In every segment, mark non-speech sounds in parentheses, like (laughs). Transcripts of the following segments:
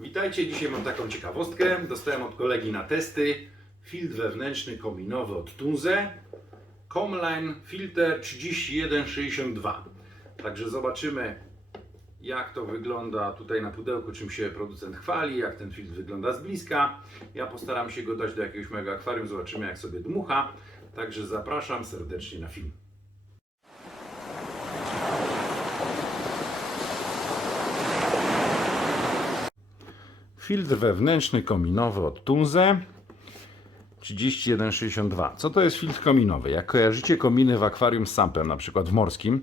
Witajcie, dzisiaj mam taką ciekawostkę. Dostałem od kolegi na testy filtr wewnętrzny kominowy od Tunze Comline Filter 3162. Także zobaczymy jak to wygląda tutaj na pudełku, czym się producent chwali, jak ten filtr wygląda z bliska. Ja postaram się go dać do jakiegoś mojego akwarium, zobaczymy jak sobie dmucha. Także zapraszam serdecznie na film. Filtr wewnętrzny kominowy od Tunze 3162. Co to jest filtr kominowy? Jak kojarzycie kominy w akwarium z sampem, na przykład w morskim,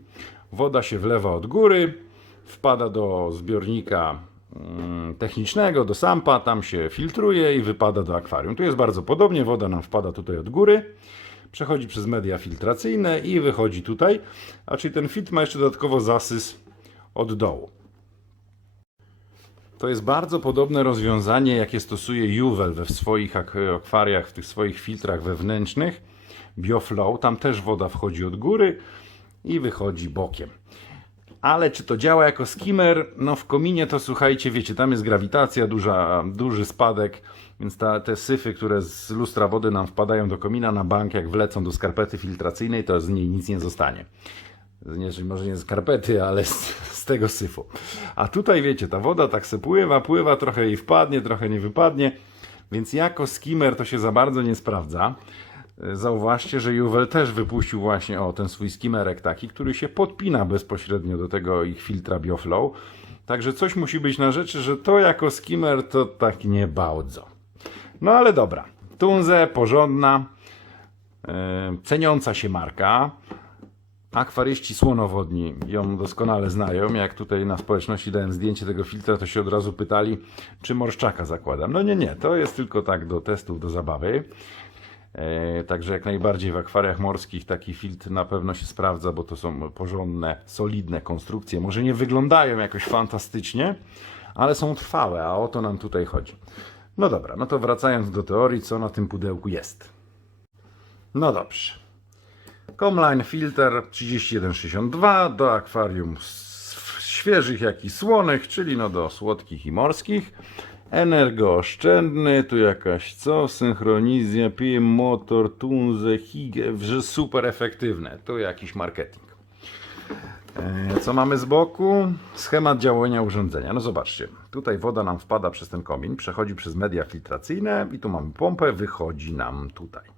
woda się wlewa od góry, wpada do zbiornika mm, technicznego, do sampa, tam się filtruje i wypada do akwarium. Tu jest bardzo podobnie, woda nam wpada tutaj od góry, przechodzi przez media filtracyjne i wychodzi tutaj, a czyli ten filtr ma jeszcze dodatkowo zasys od dołu. To jest bardzo podobne rozwiązanie, jakie stosuje Juwel we swoich ak- akwariach, w tych swoich filtrach wewnętrznych. Bioflow, tam też woda wchodzi od góry i wychodzi bokiem. Ale czy to działa jako skimmer? No w kominie to słuchajcie, wiecie, tam jest grawitacja, duża, duży spadek, więc ta, te syfy, które z lustra wody nam wpadają do komina na bank, jak wlecą do skarpety filtracyjnej, to z niej nic nie zostanie. Nie, może nie z karpety, ale z, z tego syfu. A tutaj wiecie, ta woda tak se pływa, pływa, trochę jej wpadnie, trochę nie wypadnie, więc jako skimmer to się za bardzo nie sprawdza. E, Zauważcie, że Juwel też wypuścił właśnie o ten swój skimmerek taki, który się podpina bezpośrednio do tego ich filtra Bioflow. Także coś musi być na rzeczy, że to jako skimmer to tak nie bardzo. No ale dobra. Tunze, porządna, e, ceniąca się marka. Akwaryści słonowodni ją doskonale znają. Jak tutaj na społeczności dałem zdjęcie tego filtra, to się od razu pytali, czy morszczaka zakładam. No nie, nie, to jest tylko tak do testów, do zabawy. E, także jak najbardziej w akwariach morskich taki filtr na pewno się sprawdza, bo to są porządne, solidne konstrukcje. Może nie wyglądają jakoś fantastycznie, ale są trwałe, a o to nam tutaj chodzi. No dobra, no to wracając do teorii, co na tym pudełku jest. No dobrze. Comline Filter 3162 do akwarium świeżych jak i słonych, czyli no do słodkich i morskich. Energooszczędny, tu jakaś co, synchronizja, PM motor, tunze, hige, że super efektywne. Tu jakiś marketing. E, Co mamy z boku? Schemat działania urządzenia. No zobaczcie, tutaj woda nam wpada przez ten komin, przechodzi przez media filtracyjne i tu mamy pompę, wychodzi nam tutaj.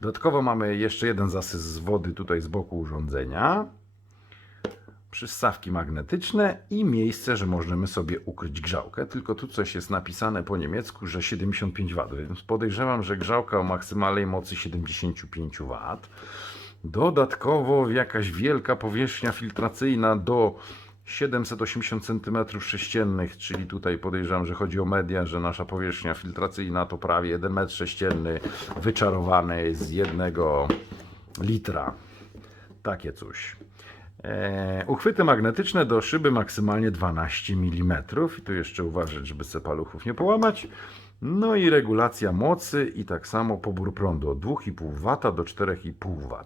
Dodatkowo mamy jeszcze jeden zasys z wody tutaj z boku urządzenia. Przystawki magnetyczne i miejsce, że możemy sobie ukryć grzałkę. Tylko tu coś jest napisane po niemiecku, że 75 W, więc podejrzewam, że grzałka o maksymalnej mocy 75 W. Dodatkowo jakaś wielka powierzchnia filtracyjna do 780 cm3, czyli tutaj podejrzewam, że chodzi o media, że nasza powierzchnia filtracyjna to prawie 1 m3 wyczarowany z jednego litra. Takie coś. E, uchwyty magnetyczne do szyby maksymalnie 12 mm. I tu jeszcze uważać, żeby se paluchów nie połamać. No i regulacja mocy i tak samo pobór prądu od 2,5 W do 4,5 W.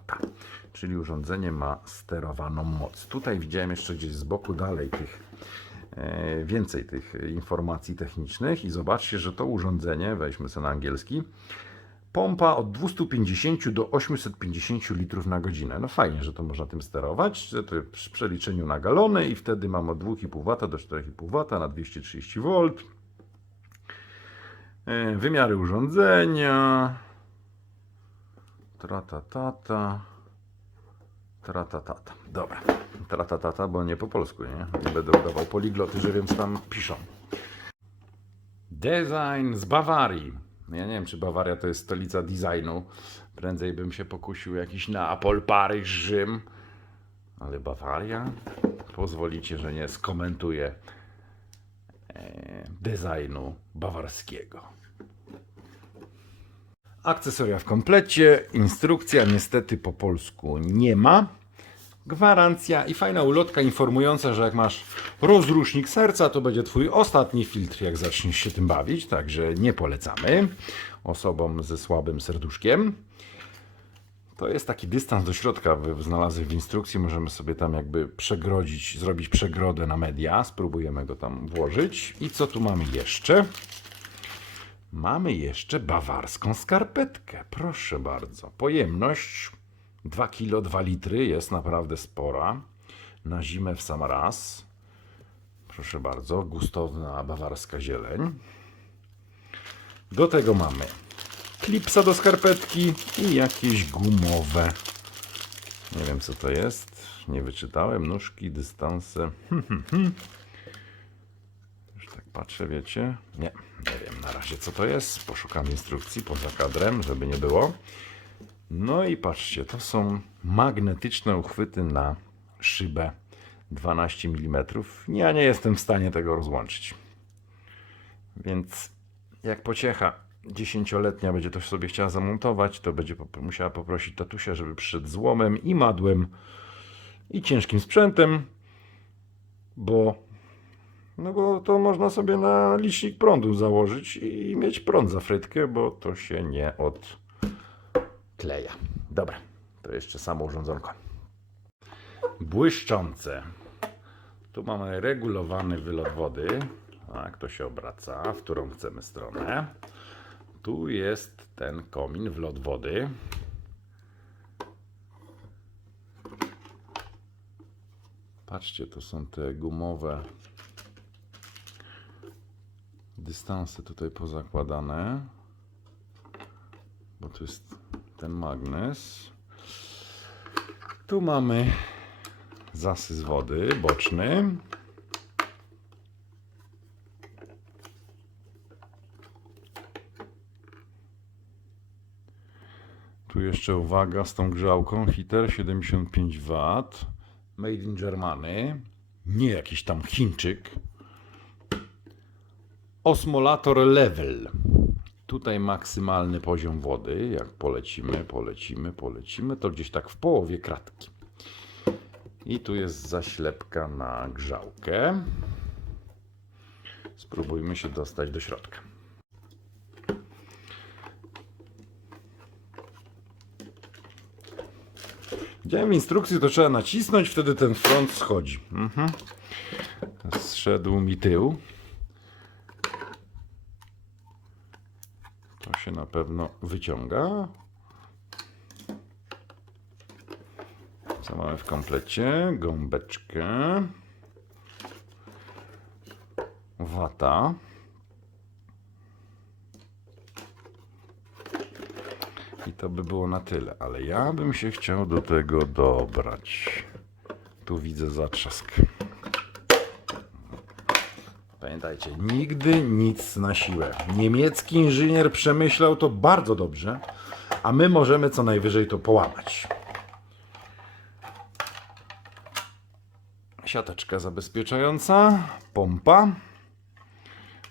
Czyli urządzenie ma sterowaną moc. Tutaj widziałem jeszcze gdzieś z boku dalej tych e, więcej tych informacji technicznych i zobaczcie, że to urządzenie, weźmy sobie na angielski, pompa od 250 do 850 litrów na godzinę. No fajnie, że to można tym sterować. To przy przeliczeniu na galony i wtedy mam od 2,5 W do 4,5 W na 230 V. E, Wymiary urządzenia. Tratatata. Tratatata. Dobra. Tratatata, bo nie po polsku, nie? Nie będę udawał poligloty, że wiem, co tam piszą. Design z Bawarii. No Ja nie wiem, czy Bawaria to jest stolica designu. Prędzej bym się pokusił jakiś Neapol, Paryż, Rzym. Ale Bawaria? Pozwolicie, że nie skomentuję e, designu bawarskiego. Akcesoria w komplecie. Instrukcja niestety po polsku nie ma. Gwarancja i fajna ulotka informująca, że jak masz rozrusznik serca, to będzie twój ostatni filtr, jak zaczniesz się tym bawić. Także nie polecamy osobom ze słabym serduszkiem. To jest taki dystans do środka, znalazłem w instrukcji. Możemy sobie tam jakby przegrodzić, zrobić przegrodę na media. Spróbujemy go tam włożyć. I co tu mamy jeszcze? Mamy jeszcze bawarską skarpetkę. Proszę bardzo. Pojemność 2 kg 2 litry jest naprawdę spora. Na zimę w sam raz. Proszę bardzo, gustowna bawarska zieleń. Do tego mamy klipsa do skarpetki i jakieś gumowe. Nie wiem co to jest. Nie wyczytałem. Nóżki, dystanse. (laughs) Już tak patrzę, wiecie? Nie, nie wiem na razie co to jest. Poszukam instrukcji poza kadrem, żeby nie było. No i patrzcie, to są magnetyczne uchwyty na szybę 12 mm. Ja nie jestem w stanie tego rozłączyć. Więc jak pociecha dziesięcioletnia będzie to sobie chciała zamontować, to będzie musiała poprosić tatusia, żeby przyszedł z łomem i madłem i ciężkim sprzętem, bo no bo to można sobie na licznik prądu założyć i mieć prąd za frytkę, bo to się nie odkleja. Dobra, to jeszcze samo urządzonko. Błyszczące. Tu mamy regulowany wylot wody. Tak, to się obraca, w którą chcemy stronę. Tu jest ten komin, wlot wody. Patrzcie, to są te gumowe dystanse tutaj pozakładane. Bo tu jest ten magnes. Tu mamy zasys wody boczny. Tu jeszcze uwaga z tą grzałką. Hiter 75 W. Made in Germany. Nie jakiś tam Chińczyk. Osmolator level. Tutaj maksymalny poziom wody. Jak polecimy, polecimy, polecimy, to gdzieś tak w połowie kratki. I tu jest zaślepka na grzałkę. Spróbujmy się dostać do środka. Widziałem w instrukcji, to trzeba nacisnąć, wtedy ten front schodzi. Mhm. Zszedł mi tył. To się na pewno wyciąga. Co mamy w komplecie? Gąbeczkę. Wata. I to by było na tyle, ale ja bym się chciał do tego dobrać. Tu widzę zatrzask. Pamiętajcie, nigdy nic na siłę. Niemiecki inżynier przemyślał to bardzo dobrze, a my możemy co najwyżej to połamać. Siateczka zabezpieczająca, pompa.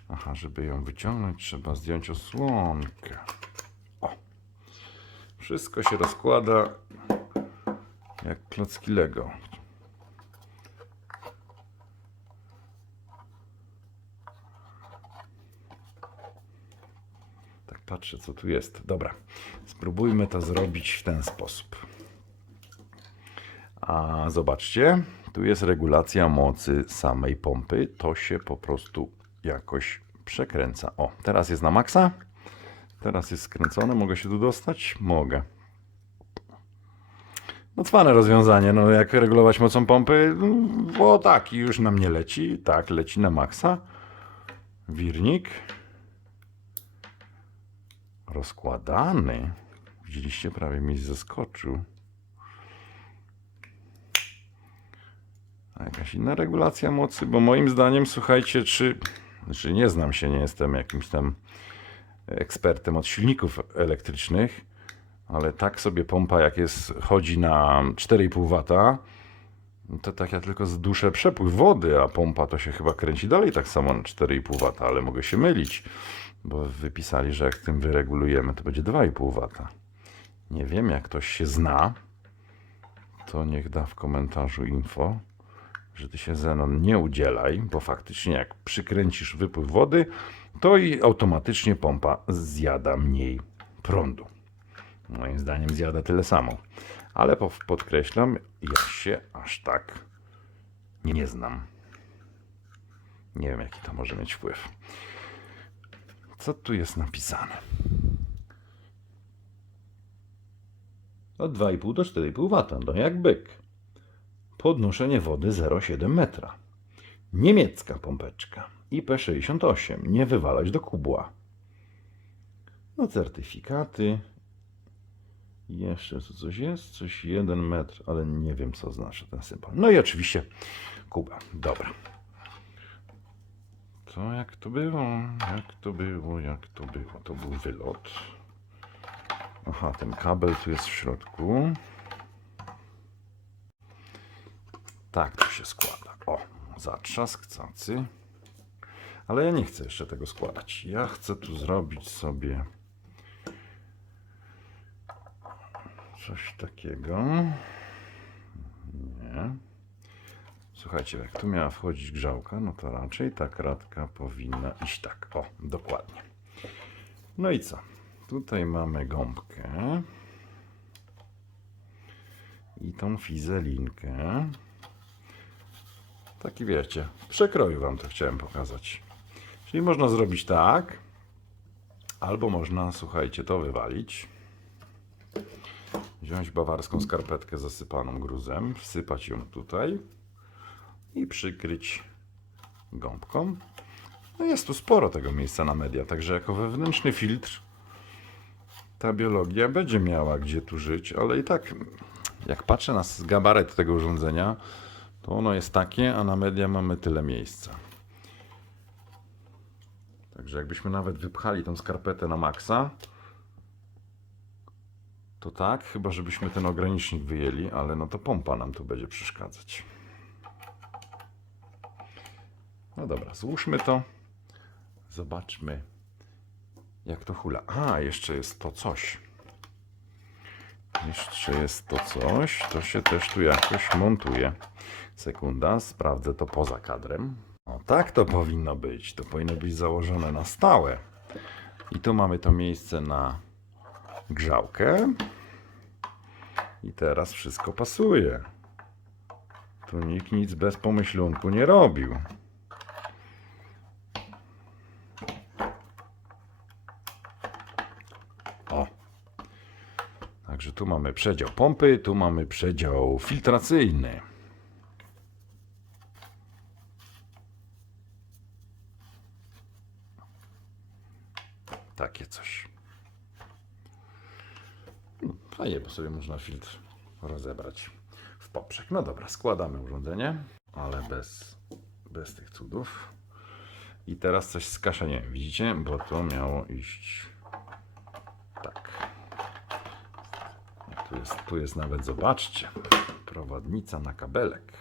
Aha, żeby ją wyciągnąć, trzeba zdjąć osłonkę. O. Wszystko się rozkłada jak klocki Lego. Patrzę, co tu jest. Dobra, spróbujmy to zrobić w ten sposób. A zobaczcie, tu jest regulacja mocy samej pompy. To się po prostu jakoś przekręca. O, teraz jest na maksa. Teraz jest skręcone. Mogę się tu dostać? Mogę. No cwane rozwiązanie. No jak regulować mocą pompy? No, Bo tak, już na mnie leci. Tak, leci na maksa. Wirnik. Rozkładany. Widzieliście, prawie mi zeskoczył. A jakaś inna regulacja mocy? Bo moim zdaniem, słuchajcie, czy, czy nie znam się, nie jestem jakimś tam ekspertem od silników elektrycznych, ale tak sobie pompa, jak jest, chodzi na 4,5 W, to tak ja tylko zduszę przepływ wody, a pompa to się chyba kręci dalej tak samo na 4,5 W, ale mogę się mylić, bo wypisali, że jak tym wyregulujemy, to będzie 2,5 W. Nie wiem, jak ktoś się zna, to niech da w komentarzu info, że ty się Zenon nie udzielaj, bo faktycznie jak przykręcisz wypływ wody, to i automatycznie pompa zjada mniej prądu. Moim zdaniem zjada tyle samo. Ale po- podkreślam, ja się aż tak nie znam. Nie wiem, jaki to może mieć wpływ. Co tu jest napisane? Od 2,5 do 4,5 W, no jak byk. Podnoszenie wody 0,7 metra. Niemiecka pompeczka. IP68. Nie wywalać do kubła. No certyfikaty. Jeszcze coś jest? Coś 1 metr, ale nie wiem co znaczy ten symbol. No i oczywiście Kuba. Dobra. Co, jak to było? Jak to było? Jak to było? To był wylot. Aha, ten kabel tu jest w środku. Tak to się składa. O, zatrzask, cacy. Ale ja nie chcę jeszcze tego składać. Ja chcę tu zrobić sobie coś takiego. Nie. Słuchajcie, jak tu miała wchodzić grzałka, no to raczej ta kratka powinna iść tak. O, dokładnie. No i co? Tutaj mamy gąbkę i tą fizelinkę. Taki wiecie, przekroju wam to chciałem pokazać. Czyli można zrobić tak, albo można, słuchajcie, to wywalić. Wziąć bawarską skarpetkę zasypaną gruzem, wsypać ją tutaj i przykryć gąbką. No jest tu sporo tego miejsca na media, także jako wewnętrzny filtr ta biologia będzie miała gdzie tu żyć, ale i tak jak patrzę na gabaret tego urządzenia, to ono jest takie, a na media mamy tyle miejsca. Także jakbyśmy nawet wypchali tą skarpetę na maksa, to tak, chyba żebyśmy ten ogranicznik wyjęli, ale no to pompa nam tu będzie przeszkadzać. No dobra, złóżmy to. Zobaczmy, jak to hula. A, jeszcze jest to coś. Jeszcze jest to coś. To się też tu jakoś montuje. Sekunda, sprawdzę to poza kadrem. O, tak to powinno być. To powinno być założone na stałe. I tu mamy to miejsce na grzałkę. I teraz wszystko pasuje. Tu nikt nic bez pomyślunku nie robił. Tu mamy przedział pompy, tu mamy przedział filtracyjny. Takie coś. Fajnie, bo sobie można filtr rozebrać w poprzek. No dobra, składamy urządzenie, ale bez, bez tych cudów. I teraz coś z kaszeniem, widzicie? Bo to miało iść tak. Tu jest, tu jest nawet, zobaczcie, prowadnica na kabelek.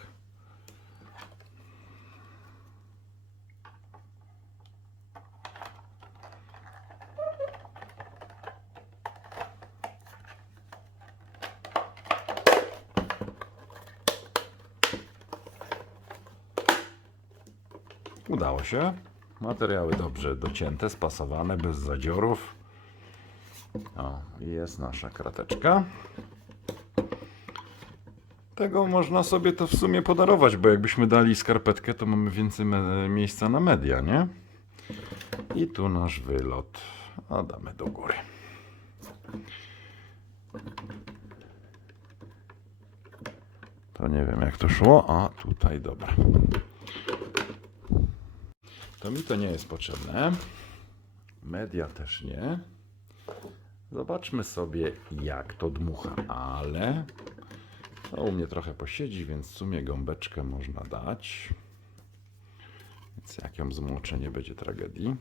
Udało się. Materiały dobrze docięte, spasowane, bez zadziorów. O, jest nasza krateczka. Tego można sobie to w sumie podarować, bo jakbyśmy dali skarpetkę, to mamy więcej miejsca na media, nie? I tu nasz wylot. A damy do góry. To nie wiem jak to szło, a tutaj dobra. To mi to nie jest potrzebne. Media też nie. Zobaczmy sobie, jak to dmucha, ale to u mnie trochę posiedzi, więc w sumie gąbeczkę można dać. Więc jak ją zmoczę, nie będzie tragedii.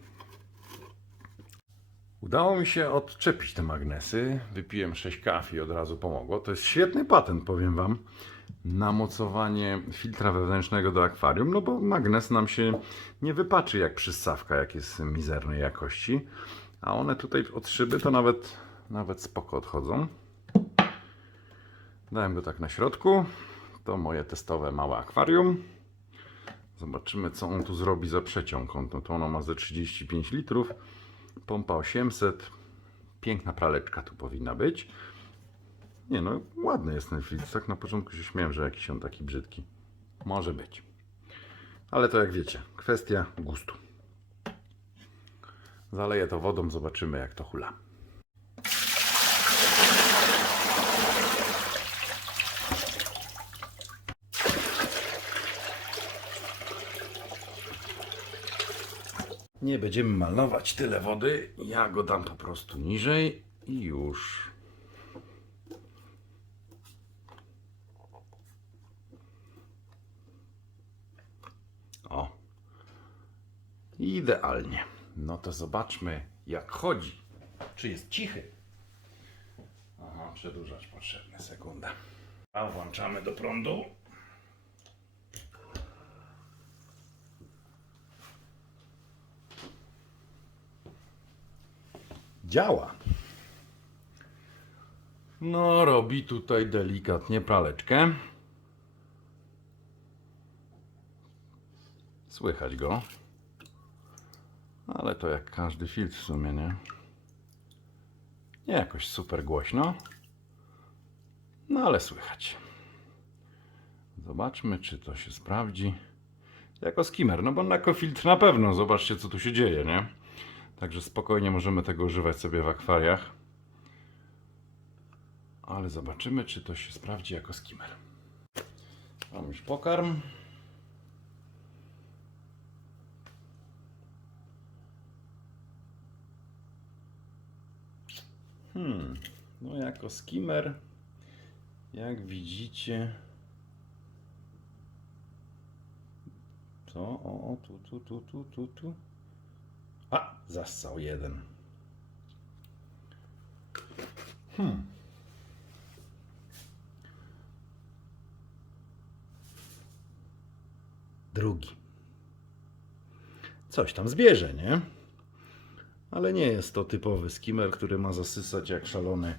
Udało mi się odczepić te magnesy. Wypiłem 6 kaw i od razu pomogło. To jest świetny patent, powiem Wam, na mocowanie filtra wewnętrznego do akwarium, no bo magnes nam się nie wypaczy jak przystawka, jak jest mizernej jakości. A one tutaj od szyby to nawet, nawet spoko odchodzą. Dałem go tak na środku. To moje testowe małe akwarium. Zobaczymy, co on tu zrobi za przeciąg. On, to ono ma ze 35 litrów. Pompa 800. Piękna praleczka tu powinna być. Nie no, ładny jest filtr. Tak na początku się śmiałem, że jakiś on taki brzydki. Może być. Ale to jak wiecie, kwestia gustu. Zaleję to wodą, zobaczymy jak to hula. Nie będziemy malować tyle wody. Ja go dam po prostu niżej i już. O. Idealnie. No to zobaczmy, jak chodzi. Czy jest cichy? Aha, przedłużacz potrzebny. Sekunda. A włączamy do prądu. Działa. No, robi tutaj delikatnie praleczkę. Słychać go. Ale to jak każdy filtr w sumie, nie? Nie jakoś super głośno. No ale słychać. Zobaczmy, czy to się sprawdzi. Jako skimmer, no bo jako filtr na pewno. Zobaczcie, co tu się dzieje, nie? Także spokojnie możemy tego używać sobie w akwariach. Ale zobaczymy, czy to się sprawdzi jako skimmer. Mam już pokarm. Hmm, no jako skimmer, jak widzicie, to o, o, tu, tu, tu, tu, tu, tu. A, zassał jeden. Hmm. Drugi. Coś tam zbierze, nie? Ale nie jest to typowy skimmer, który ma zasysać jak szalony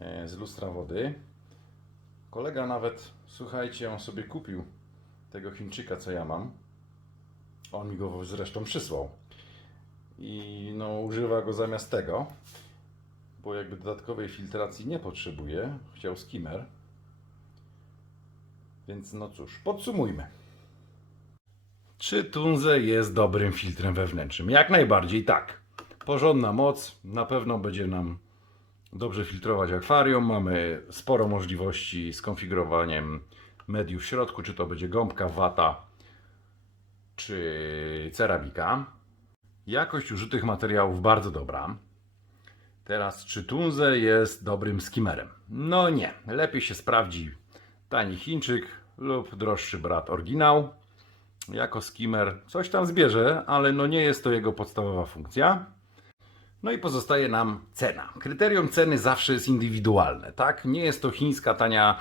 e, z lustra wody. Kolega nawet, słuchajcie, on sobie kupił tego Chińczyka, co ja mam. On mi go zresztą przysłał. I no, używa go zamiast tego, bo jakby dodatkowej filtracji nie potrzebuje. Chciał skimmer. Więc no cóż, podsumujmy. Czy Tunze jest dobrym filtrem wewnętrznym? Jak najbardziej tak. Porządna moc, na pewno będzie nam dobrze filtrować akwarium. Mamy sporo możliwości z konfigurowaniem mediów w środku, czy to będzie gąbka, wata, czy ceramika. Jakość użytych materiałów bardzo dobra. Teraz, czy Tunze jest dobrym skimmerem? No nie. Lepiej się sprawdzi tani Chińczyk lub droższy brat oryginał. Jako skimmer coś tam zbierze, ale no nie jest to jego podstawowa funkcja. No i pozostaje nam cena. Kryterium ceny zawsze jest indywidualne, tak? Nie jest to chińska tania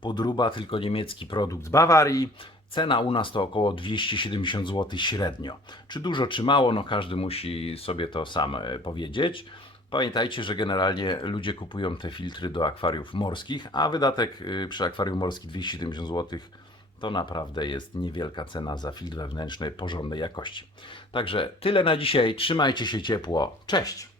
podruba, tylko niemiecki produkt z Bawarii. Cena u nas to około 270 zł średnio. Czy dużo, czy mało, no każdy musi sobie to sam e, powiedzieć. Pamiętajcie, że generalnie ludzie kupują te filtry do akwariów morskich, a wydatek y, przy akwarium morskim 270 zł to naprawdę jest niewielka cena za filtr wewnętrzny porządnej jakości. Także tyle na dzisiaj. Trzymajcie się ciepło. Cześć!